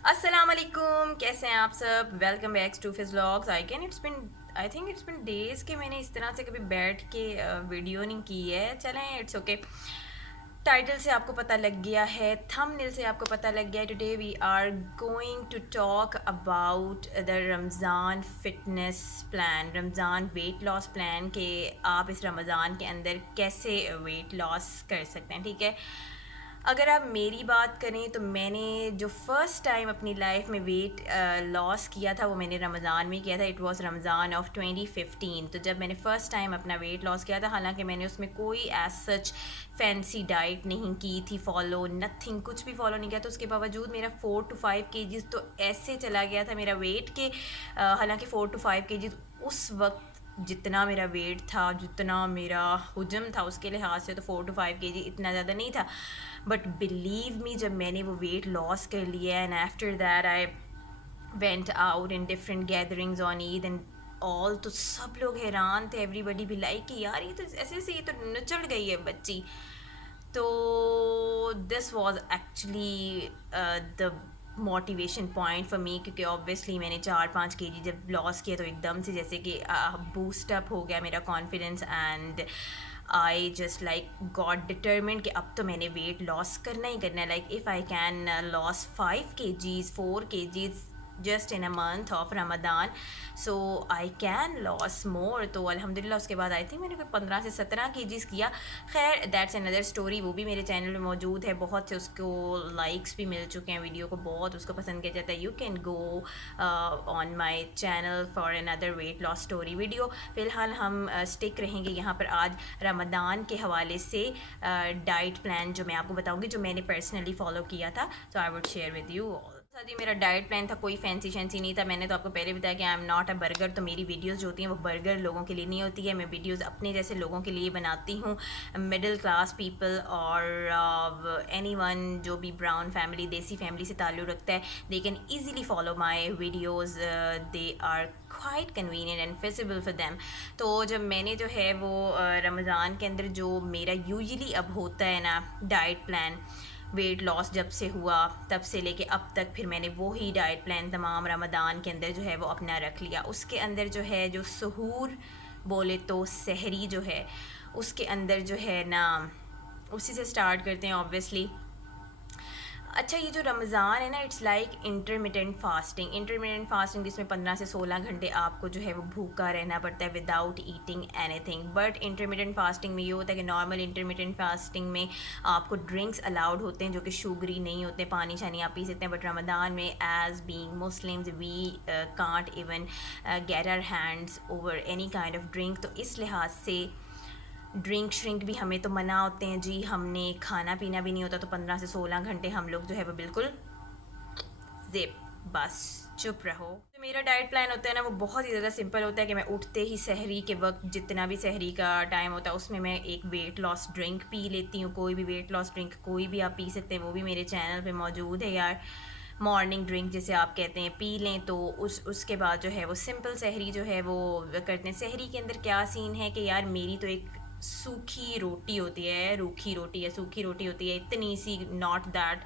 السلام علیکم، کیسے ہیں آپ سب؟ Welcome back to Fiz logs. I think it's been days کہ میں نے اس طرح سے کبھی بیٹھ کے ویڈیو نہیں کی ہے. چلیں اٹس اوکے. ٹائٹل سے آپ کو پتہ لگ گیا ہے، تھم نیل سے آپ کو پتہ لگ گیا ہے. Today we are going to talk about the Ramadan fitness plan, Ramadan weight loss plan, کہ آپ اس رمضان کے اندر کیسے ویٹ لاس کر سکتے ہیں. ٹھیک ہے، اگر آپ میری بات کریں تو میں نے جو فرسٹ ٹائم اپنی لائف میں ویٹ لاس کیا تھا وہ میں نے رمضان میں کیا تھا. It was Ramzan of 2015. تو جب میں نے فرسٹ ٹائم اپنا ویٹ لاس کیا تھا، حالانکہ میں نے اس میں کوئی ایز سچ فینسی ڈائٹ نہیں کی تھی فالو، نتھنگ، کچھ بھی فالو نہیں کیا. تو اس کے باوجود میرا 4 to 5 kgs تو ایسے چلا گیا تھا میرا ویٹ کہ حالانکہ 4 to 5 kgs اس وقت جتنا میرا ویٹ تھا، جتنا میرا حجم تھا، اس کے لحاظ سے تو 4 to 5 kg اتنا زیادہ نہیں تھا. بٹ بلیو می، جب میں نے وہ ویٹ لاس کر لیا and after that I went out in different gatherings on Eid and all, تو سب لوگ حیران تھے. ایوری بڈی بھی لائک کہ یار یہ تو ایسے ایسے، یہ تو نچڑ گئی ہے بچی. تو this was actually the motivation point for me, کیونکہ آبویسلی میں نے 4-5 kg جب لاس کیا تو ایک دم سے جیسے کہ بوسٹ اپ ہو گیا میرا confidence, and I just like got determined کہ اب تو میں نے ویٹ لاس کرنا ہی کرنا ہے. Like if I can lose 5 kgs 4 kgs just in a month of Ramadan, so I can lose more. تو الحمد للہ اس کے بعد آئی تھنک میں نے کوئی 15 سے 17 kgs کیا. خیر دیٹس اندر اسٹوری، وہ بھی میرے چینل میں موجود ہے. بہت سے اس کو لائکس بھی مل چکے ہیں، ویڈیو کو بہت اس کو پسند کیا جاتا ہے. You can go on my channel for under weight loss story video. فی الحال ہم اسٹک رہیں گے یہاں پر آج رمضان کے حوالے سے ڈائٹ پلان جو میں آپ کو بتاؤں گی، جو میں نے پرسنلی فالو کیا تھا. So I would share with you all. جی میرا ڈائٹ پلان تھا، کوئی فینسی شینسی نہیں تھا. میں نے تو آپ کو پہلے بتایا کہ آئی ایم ناٹ اے برگر. تو میری ویڈیوز جو ہوتی ہیں وہ برگر لوگوں کے لیے نہیں ہوتی ہے. میں ویڈیوز اپنے جیسے لوگوں کے لیے بناتی ہوں، مڈل کلاس پیپل اور اینی ون جو بھی براؤن فیملی، دیسی فیملی سے تعلق رکھتا ہے. They can easily follow my videos, they are quite convenient and feasible for them. تو جب میں نے جو ہے وہ رمضان کے اندر جو میرا یوزلی اب ہوتا ہے نا ڈائٹ پلان، ویٹ لاس جب سے ہوا تب سے لے کے اب تک، پھر میں نے وہی ڈائٹ پلان تمام رمضان کے اندر جو ہے وہ اپنا رکھ لیا. اس کے اندر جو ہے جو سحور بولے تو سحری جو ہے، اس کے اندر جو ہے نا اسی سے سٹارٹ کرتے ہیں آبویسلی. اچھا، یہ جو رمضان ہے نا، اٹس لائک انٹرمیٹنٹ فاسٹنگ جس میں 15 سے 16 گھنٹے آپ کو جو ہے وہ بھوکا رہنا پڑتا ہے without eating any thing. But intermittent fasting میں یہ ہوتا ہے کہ نارمل انٹرمیٹنٹ فاسٹنگ میں آپ کو ڈرنکس الاؤڈ ہوتے ہیں جو کہ شوگری نہیں ہوتے، پانی شانی آپ پی سکتے ہیں. بٹ رمضان میں as being Muslims we can't even get our hands over any kind of drink. تو اس لحاظ سے ڈرنک شرنک بھی ہمیں تو منع ہوتے ہیں جی، ہم نے کھانا پینا بھی نہیں ہوتا. تو 15 سے 16 گھنٹے ہم لوگ جو ہے وہ بالکل زپ، بس چپ رہو. جو میرا ڈائٹ پلان ہوتا ہے نا وہ بہت ہی زیادہ سمپل ہوتا ہے کہ میں اٹھتے ہی سحری کے وقت جتنا بھی سحری کا ٹائم ہوتا ہے اس میں ایک ویٹ لاس ڈرنک پی لیتی ہوں. کوئی بھی ویٹ لاس ڈرنک کوئی بھی آپ پی سکتے ہیں، وہ بھی میرے چینل پہ موجود ہے یار. مارننگ ڈرنک جسے آپ کہتے ہیں پی لیں. تو اس کے بعد جو ہے وہ سمپل سحری جو ہے وہ کرتے ہیں. سحری کے اندر کیا سین ہے کہ یار میری تو ایک سوکھی روٹی ہوتی ہے، روکھی روٹی ہے، سوکھی روٹی ہوتی ہے اتنی سی، ناٹ دیٹ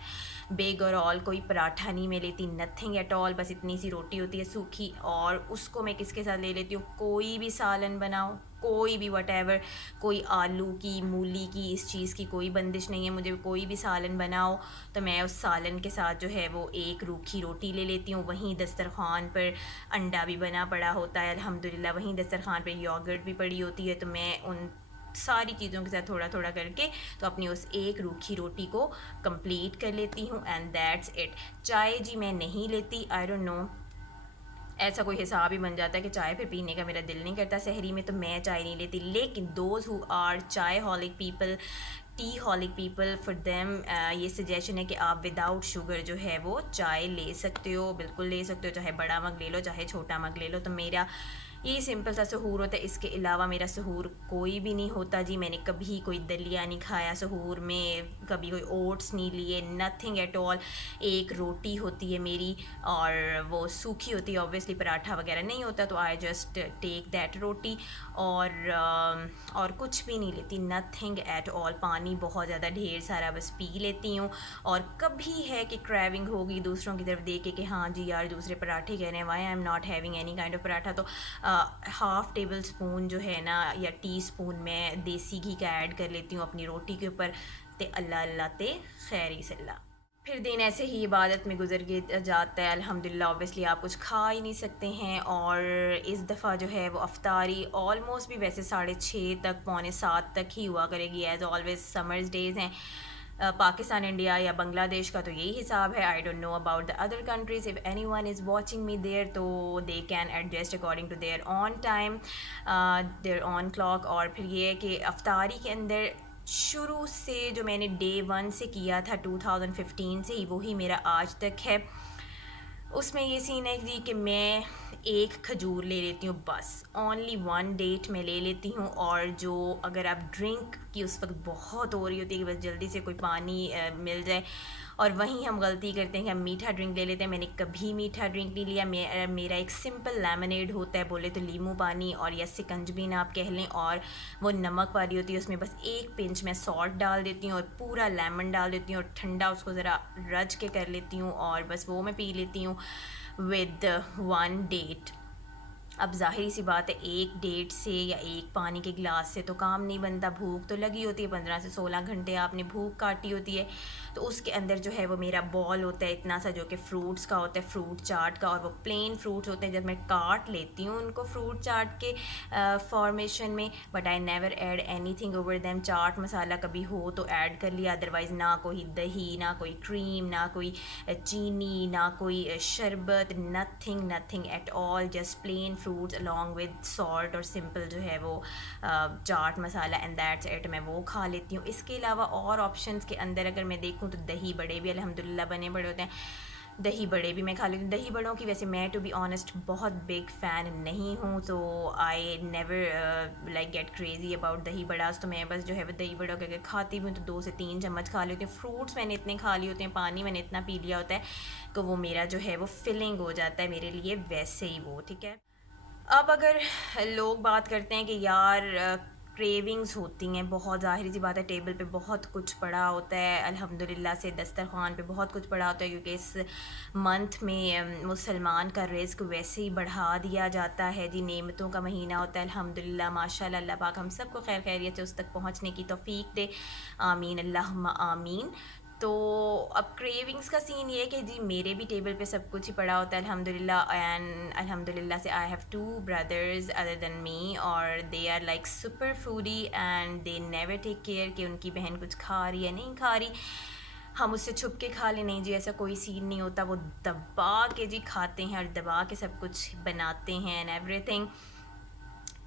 بگ اور آل. کوئی پراٹھا نہیں میں لیتی، نتھنگ ایٹ آل. بس اتنی سی روٹی ہوتی ہے سوکھی، اور اس کو میں کس کے ساتھ لے لیتی ہوں، کوئی بھی سالن بناؤ، کوئی بھی وٹ ایور، کوئی آلو کی، مولی کی، اس چیز کی کوئی بندش نہیں ہے مجھے. کوئی بھی سالن بناؤ تو میں اس سالن کے ساتھ جو ہے وہ ایک روکھی روٹی لے لیتی ہوں. وہیں دسترخوان پر انڈا بھی بنا پڑا ہوتا ہے الحمدللہ، وہیں دسترخوان پہ یوگرٹ بھی پڑی ہوتی ہے. تو میں ان ساری چیزوں کے ساتھ تھوڑا تھوڑا کر کے تو اپنی اس ایک روکھی روٹی کو کمپلیٹ کر لیتی ہوں، اینڈ دیٹس اٹ. چائے جی میں نہیں لیتی، آئی ڈونٹ نو، ایسا کوئی حساب ہی بن جاتا ہے کہ چائے پھر پینے کا میرا دل نہیں کرتا سحری میں، تو میں چائے نہیں لیتی. لیکن دوز ہو آر چائے holic people, T holic people, for them یہ سجیشن ہے کہ آپ وداؤٹ شوگر جو ہے وہ چائے لے سکتے ہو، بالکل لے سکتے ہو. چاہے بڑا مگ لے لو، چاہے چھوٹا مگ لے لو. تو میرا یہ سمپل سا سحور ہوتا ہے. اس کے علاوہ میرا سحور کوئی بھی نہیں ہوتا جی. میں نے کبھی کوئی دلیا نہیں کھایا سحور میں, کبھی کوئی اوٹس نہیں لیے, نتھنگ ایٹ آل. ایک روٹی ہوتی ہے میری اور وہ سوکھی ہوتی ہے, اوبویسلی پراٹھا وغیرہ نہیں ہوتا, تو آئی جسٹ ٹیک دیٹ روٹی, اور کچھ بھی نہیں لیتی, نتھنگ ایٹ آل. پانی بہت زیادہ ڈھیر سارا بس پی لیتی ہوں. اور کبھی ہے کہ کریونگ ہوگی دوسروں کی طرف دیکھ کے کہ ہاں جی یار دوسرے پراٹھے کہہ رہے ہیں, why I am not having any kind of paratha, تو ہاف ٹیبل اسپون جو ہے نا یا ٹی اسپون میں دیسی گھی کا ایڈ کر لیتی ہوں اپنی روٹی کے اوپر. تے اللہ اللہ تے خیری سے اللہ. پھر دن ایسے ہی عبادت میں گزر کے جاتا ہے الحمدللہ. اوبیسلی آپ کچھ کھا ہی نہیں سکتے ہیں, اور اس دفعہ جو ہے وہ افطاری آلموسٹ بھی ویسے 6:30 تک 6:45 تک ہی ہوا کرے گی, ایز آلویز سمرز ڈیز ہیں. پاکستان, انڈیا یا بنگلہ دیش کا تو یہی حساب ہے. I don't know about the other countries. If anyone is watching me there تو they can adjust according to their own time, their own clock. اور پھر یہ ہے کہ افطاری کے اندر شروع سے جو میں نے ڈے 1 سے کیا تھا 2015 سے ہی, وہی میرا آج تک ہے. اس میں یہ سین ہے جی کہ میں ایک کھجور لے لیتی ہوں بس, اونلی 1 ڈیٹ میں لے لیتی ہوں. اور جو اگر آپ ڈرنک کی اس وقت بہت ہو رہی ہوتی ہے کہ بس جلدی سے کوئی پانی مل جائے, اور وہیں ہم غلطی کرتے ہیں کہ ہم میٹھا ڈرنک لے لیتے ہیں. میں نے کبھی میٹھا ڈرنک نہیں لیا. میرا ایک سمپل لیمنیڈ ہوتا ہے, بولے تو لیمو پانی, اور یا سکنجبین آپ کہہ لیں, اور وہ نمک والی ہوتی ہے. اس میں بس ایک پنچ میں سالٹ ڈال دیتی ہوں اور پورا لیمن ڈال دیتی ہوں, اور ٹھنڈا اس کو ذرا رج کے کر لیتی ہوں, اور بس وہ میں پی لیتی ہوں ود 1 ڈیٹ. اب ظاہری سی بات ہے, ایک ڈیٹ سے یا ایک پانی کے گلاس سے تو کام نہیں بنتا. بھوک تو لگی ہوتی ہے, 15 سے 16 گھنٹے آپ نے بھوک کاٹی ہوتی ہے. تو اس کے اندر جو ہے وہ میرا بال ہوتا ہے اتنا سا, جو کہ فروٹس کا ہوتا ہے, فروٹ چاٹ کا, اور وہ پلین فروٹس ہوتے ہیں. جب میں کاٹ لیتی ہوں ان کو فروٹ چاٹ کے فارمیشن میں, but I never add anything over them. چاٹ مسالہ کبھی ہو تو ایڈ کر لیا, ادروائز نہ کوئی دہی, نہ کوئی کریم, نہ کوئی چینی, نہ کوئی شربت, nothing at all, just plain fruits along with salt اور سمپل جو ہے وہ چاٹ مسالہ, اینڈ دیٹس اٹ. میں وہ کھا لیتی ہوں. اس کے علاوہ اور آپشنس کے اندر اگر میں دیکھوں تو دہی بڑے بھی الحمدللہ بنے پڑے ہوتے ہیں, دہی بڑے بھی میں کھا لیتی ہوں. دہی بڑوں کی ویسے میں ٹو بی آنیسٹ بہت بگ فین نہیں ہوں, تو I never like get crazy about dahi baras. تو میں بس جو ہے وہ دہی بڑوں کے اگر کھاتی بھی ہوں تو 2 سے 3 چمچ کھا لیتی ہوں. فروٹس میں نے اتنے کھا لیے ہوتے ہیں, پانی میں نے اتنا پی لیا ہوتا ہے کہ وہ میرا جو ہے وہ فلنگ ہو جاتا ہے میرے لیے ویسے ہی وہ, ٹھیک ہے. اب اگر لوگ بات کرتے ہیں کہ یار کریونگز ہوتی ہیں بہت, ظاہری سی بات ہے ٹیبل پہ بہت کچھ پڑا ہوتا ہے الحمدللہ سے, دسترخوان پہ بہت کچھ پڑا ہوتا ہے, کیونکہ اس منتھ میں مسلمان کا رزق ویسے ہی بڑھا دیا جاتا ہے جی. نعمتوں کا مہینہ ہوتا ہے الحمدللہ, ماشاءاللہ. اللہ پاک ہم سب کو خیر خیریت سے اس تک پہنچنے کی توفیق دے, آمین اللہم آمین. تو اب کریونگس کا سین یہ ہے کہ جی میرے بھی ٹیبل پہ سب کچھ ہی پڑا ہوتا ہے الحمدللہ. اینڈ الحمدللہ سے I have 2 brothers other than me, اور they are like super foodie, and they never take care کہ ان کی بہن کچھ کھا رہی ہے نہیں کھا رہی. ہم اس سے چھپ کے کھا لیں, نہیں جی ایسا کوئی سین نہیں ہوتا. وہ دبا کے جی کھاتے ہیں, اور دبا کے سب کچھ بناتے ہیں اینڈ ایوری تھنگ.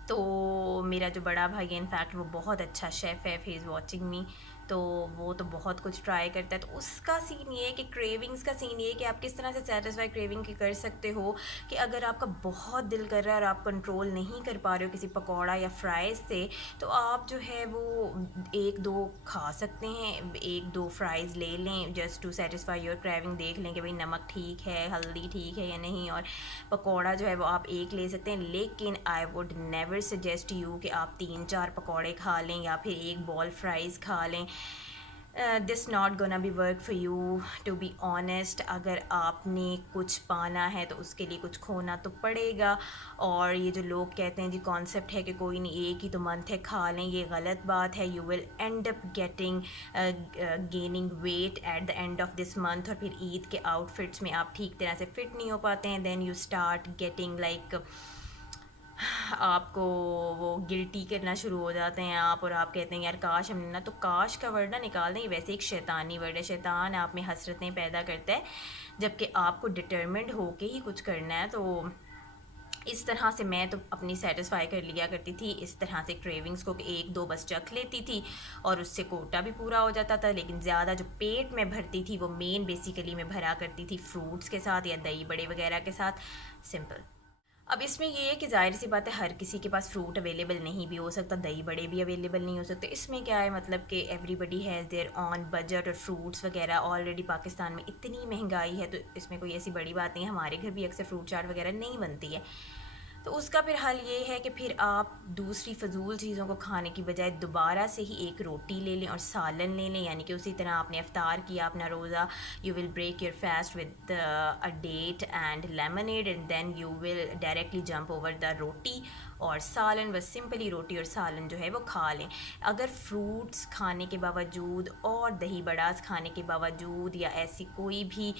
تو میرا جو بڑا بھائی ہے انفیکٹ وہ بہت اچھا شیف ہے, ہی از واچنگ می, تو وہ تو بہت کچھ ٹرائی کرتا ہے. تو اس کا سین یہ ہے کہ کریونگس کا سین یہ ہے کہ آپ کس طرح سے سیٹسفائی کریونگ کر سکتے ہو, کہ اگر آپ کا بہت دل کر رہا ہے اور آپ کنٹرول نہیں کر پا رہے ہو کسی پکوڑا یا فرائز سے, تو آپ جو ہے وہ 1-2 کھا سکتے ہیں, 1-2 فرائز لے لیں just to satisfy your craving. دیکھ لیں کہ بھئی نمک ٹھیک ہے, ہلدی ٹھیک ہے یا نہیں, اور پکوڑا جو ہے وہ آپ 1 لے سکتے ہیں. لیکن I would never suggest you کہ آپ 3-4 پکوڑے کھا لیں یا پھر 1 بال فرائز کھا لیں. This not gonna be work for you to be honest. اگر آپ نے کچھ پانا ہے تو اس کے لیے کچھ کھونا تو پڑے گا. اور یہ جو لوگ کہتے ہیں جی کانسیپٹ ہے کہ کوئی نہیں ایک ہی تو منتھ ہے کھا لیں, یہ غلط بات ہے. You will end up gaining weight at the end of this month, اور پھر عید کے آؤٹ فٹس میں آپ ٹھیک طرح سے فٹ نہیں ہو پاتے ہیں. Then you start getting like, آپ کو وہ گلٹی کرنا شروع ہو جاتے ہیں آپ, اور آپ کہتے ہیں یار کاش ہم نے نا, تو کاش کا ورڈ نہ نکال دیں, یہ ویسے ایک شیطانی ورڈ ہے. شیطان آپ میں حسرتیں پیدا کرتا ہے, جبکہ آپ کو ڈٹرمنڈ ہو کے ہی کچھ کرنا ہے. تو اس طرح سے میں تو اپنی سیٹسفائی کر لیا کرتی تھی اس طرح سے کریونگس کو, کہ 1-2 بس چکھ لیتی تھی اور اس سے کوٹا بھی پورا ہو جاتا تھا. لیکن زیادہ جو پیٹ میں بھرتی تھی وہ مین بیسیکلی میں بھرا کرتی تھی فروٹس کے ساتھ یا دہی بڑے وغیرہ کے ساتھ, سمپل. اب اس میں یہ ہے کہ ظاہر سی بات ہے ہر کسی کے پاس فروٹ اویلیبل نہیں بھی ہو سکتا، دہی بڑے بھی اویلیبل نہیں ہو سکتے. اس میں کیا ہے مطلب کہ everybody has their own budget, اور فروٹس وغیرہ آلریڈی پاکستان میں اتنی مہنگائی ہے تو اس میں کوئی ایسی بڑی بات نہیں ہے. ہمارے گھر بھی اکثر فروٹ چاٹ وغیرہ نہیں بنتی ہے. تو اس کا پھر حل یہ ہے کہ پھر آپ دوسری فضول چیزوں کو کھانے کی بجائے دوبارہ سے ہی ایک روٹی لے لیں اور سالن لے لیں. یعنی کہ اسی طرح آپ نے افطار کیا اپنا روزہ، you will break your fast with a date and lemonade, and then you will directly jump over the roti اور سالن. بس سمپلی روٹی اور سالن جو ہے وہ کھا لیں. اگر فروٹس کھانے کے باوجود اور دہی بڑاس کھانے کے باوجود یا ایسی کوئی بھی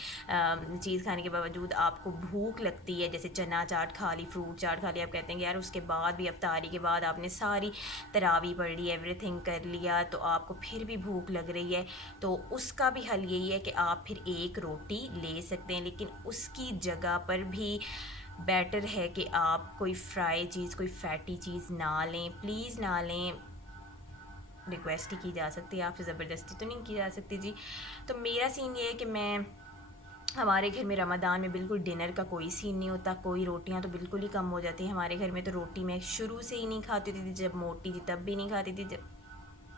چیز کھانے کے باوجود آپ کو بھوک لگتی ہے، جیسے چنا چاٹ کھا لی، فروٹ چاٹ کھا لی، آپ کہتے ہیں کہ یار اس کے بعد بھی افطاری کے بعد آپ نے ساری تراویح پڑھ لی، ایوری تھنگ کر لیا، تو آپ کو پھر بھی بھوک لگ رہی ہے، تو اس کا بھی حل یہی ہے کہ آپ پھر ایک روٹی لے سکتے ہیں. لیکن اس کی جگہ پر بھی بیٹر ہے کہ آپ کوئی فرائی چیز، کوئی فیٹی چیز نہ لیں، پلیز نہ لیں. ریکویسٹ ہی کی جا سکتی ہے، آپ سے زبردستی تو نہیں کی جا سکتی جی. تو میرا سین یہ ہے کہ ہمارے گھر میں رمضان میں بالکل ڈنر کا کوئی سین نہیں ہوتا، کوئی روٹیاں تو بالکل ہی کم ہو جاتی ہیں ہمارے گھر میں. تو روٹی میں شروع سے ہی نہیں کھاتی تھی، جب موٹی تھی تب بھی نہیں کھاتی تھی، جب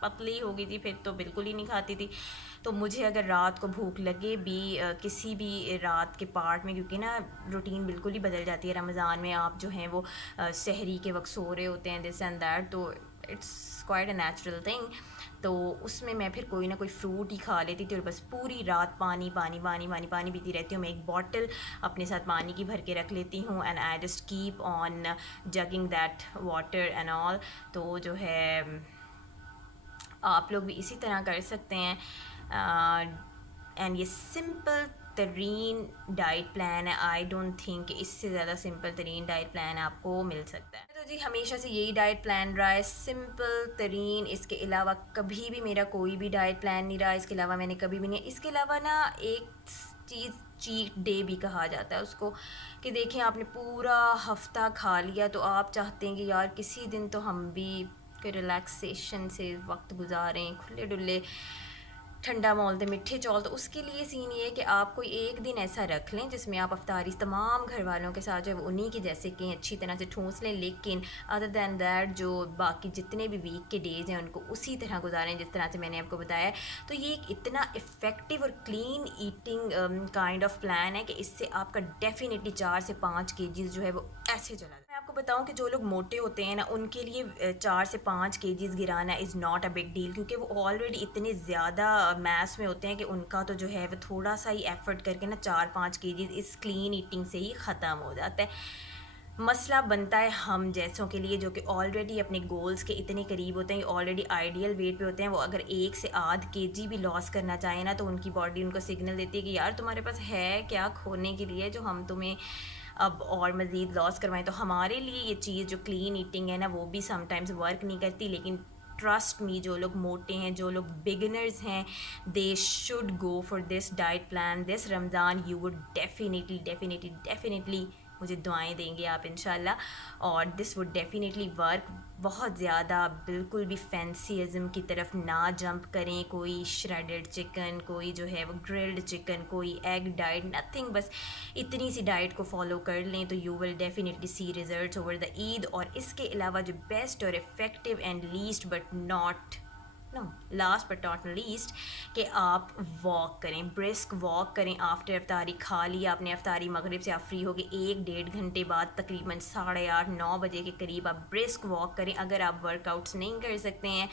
پتلی ہو گئی تھی پھر تو بالکل ہی نہیں کھاتی تھی. تو مجھے اگر رات کو بھوک لگے بھی کسی بھی رات کے پارٹ میں، کیونکہ نا روٹین بالکل ہی بدل جاتی ہے رمضان میں، آپ جو ہیں وہ سحری کے وقت سو رہے ہوتے ہیں دس اینڈ دیٹ، تو it's quite a natural thing. تو اس میں پھر کوئی نہ کوئی فروٹ ہی کھا لیتی تھی، اور بس پوری رات پانی پانی پانی پانی پانی پیتی رہتی ہوں. میں ایک بوٹل اپنے ساتھ پانی کی بھر کے رکھ لیتی ہوں، and I just keep on jogging that water and all. تو جو ہے آپ لوگ بھی اسی طرح کر سکتے ہیں. اینڈ یہ سمپل ترین ڈائٹ پلان ہے. آئی ڈونٹ تھنک کہ اس سے زیادہ سمپل ترین ڈائٹ پلان آپ کو مل سکتا ہے. تو جی ہمیشہ سے یہی ڈائٹ پلان رہا ہے، سمپل ترین. اس کے علاوہ کبھی بھی میرا کوئی بھی ڈائٹ پلان نہیں رہا، اس کے علاوہ میں نے کبھی بھی نہیں. اس کے علاوہ نا ایک چیز چیٹ ڈے بھی کہا جاتا ہے اس کو، کہ دیکھیں آپ نے پورا ہفتہ کھا لیا تو آپ چاہتے ہیں کہ یار کسی دن تو ہم بھی کہ ریلیکسیشن سے وقت گزاریں، کھلے ڈلے ٹھنڈا مولتے میٹھے چول. تو اس کے لیے سین یہ ہے کہ آپ کوئی ایک دن ایسا رکھ لیں جس میں آپ افطاری تمام گھر والوں کے ساتھ جو ہے وہ انہی کے جیسے کہ اچھی طرح سے ٹھونس لیں. لیکن ادر دین دیٹ جو باقی جتنے بھی ویک کے ڈیز ہیں ان کو اسی طرح گزاریں جس طرح سے میں نے آپ کو بتایا. تو یہ ایک اتنا افیکٹو اور clean eating kind of plan ہے کہ اس سے آپ کا ڈیفینیٹلی 4 سے 5 kgs جو ہے وہ ایسے چلا جائے. میں آپ کو بتاؤں کہ جو لوگ موٹے ہوتے ہیں نا ان کے لیے 4 سے 5 kgs گرانا is not a big deal, کیونکہ وہ آلریڈی اتنے زیادہ میس میں ہوتے ہیں کہ ان کا تو جو ہے وہ تھوڑا سا ہی ایفرٹ کر کے نا 4 5 kgs اس کلین ایٹنگ سے ہی ختم ہو جاتا ہے. مسئلہ بنتا ہے ہم جیسوں کے لیے جو کہ آلریڈی اپنے گولز کے اتنے قریب ہوتے ہیں، آلریڈی آئیڈیل ویٹ پہ ہوتے ہیں. وہ اگر 1 سے 1.5 kg بھی لاس کرنا چاہیں نا تو ان کی باڈی ان کو سگنل دیتی ہے کہ یار تمہارے پاس ہے کیا کھونے کے لیے جو ہم تمہیں اب اور مزید لاس کروائیں. تو ہمارے لیے یہ چیز جو کلین ایٹنگ ہے نا وہ بھی سم ٹائمز ورک نہیں کرتی. لیکن ٹرسٹ می، جو لوگ موٹے ہیں، جو لوگ بگنرز ہیں، they should go for this diet plan this Ramzan. You would definitely مجھے دعائیں دیں گے آپ انشاءاللہ، اور دس وڈ ڈیفینیٹلی ورک. بہت زیادہ بالکل بھی فینسی ازم کی طرف نہ جمپ کریں. کوئی شریڈڈ چکن، کوئی جو ہے وہ گرلڈ چکن، کوئی ایگ ڈائٹ، نتھنگ. بس اتنی سی ڈائٹ کو فالو کر لیں تو you will definitely see results over the Eid. اور اس کے علاوہ جو بیسٹ اور effective and last but not least کہ آپ واک کریں، برسک واک کریں. آفٹر افطاری کھا لیا آپ نے، افطاری مغرب سے آپ فری ہو گئے 1 1.5 گھنٹے بعد تقریباً 8:30 9 بجے کے قریب آپ برسک واک کریں. اگر آپ ورک آؤٹس نہیں کر سکتے ہیں،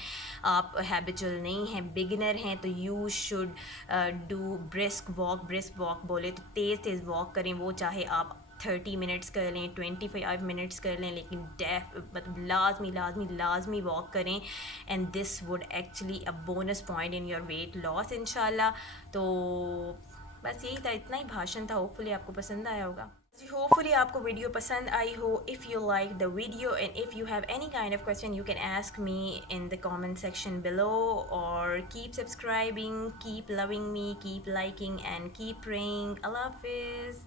آپ ہیبیچول نہیں ہیں، بگنر ہیں، تو you should do brisk walk بولے تو تیز تیز واک کریں. وہ چاہے آپ 30 منٹس کر لیں، 25 منٹس کر لیں، لیکن مطلب لازمی واک کریں. And this would actually a bonus point in your weight loss انشاءاللہ. تو بس یہی تھا، اتنا ہی بھاشن تھا. ہوپ فلی آپ کو پسند آیا ہوگا جی. ہوپ فلی آپ کو ویڈیو پسند آئی ہو. If you like the video and if you have any kind of question you can ask me in the comment section below. اور keep subscribing, keep loving me, keep liking and keep praying. اللہ حافظ.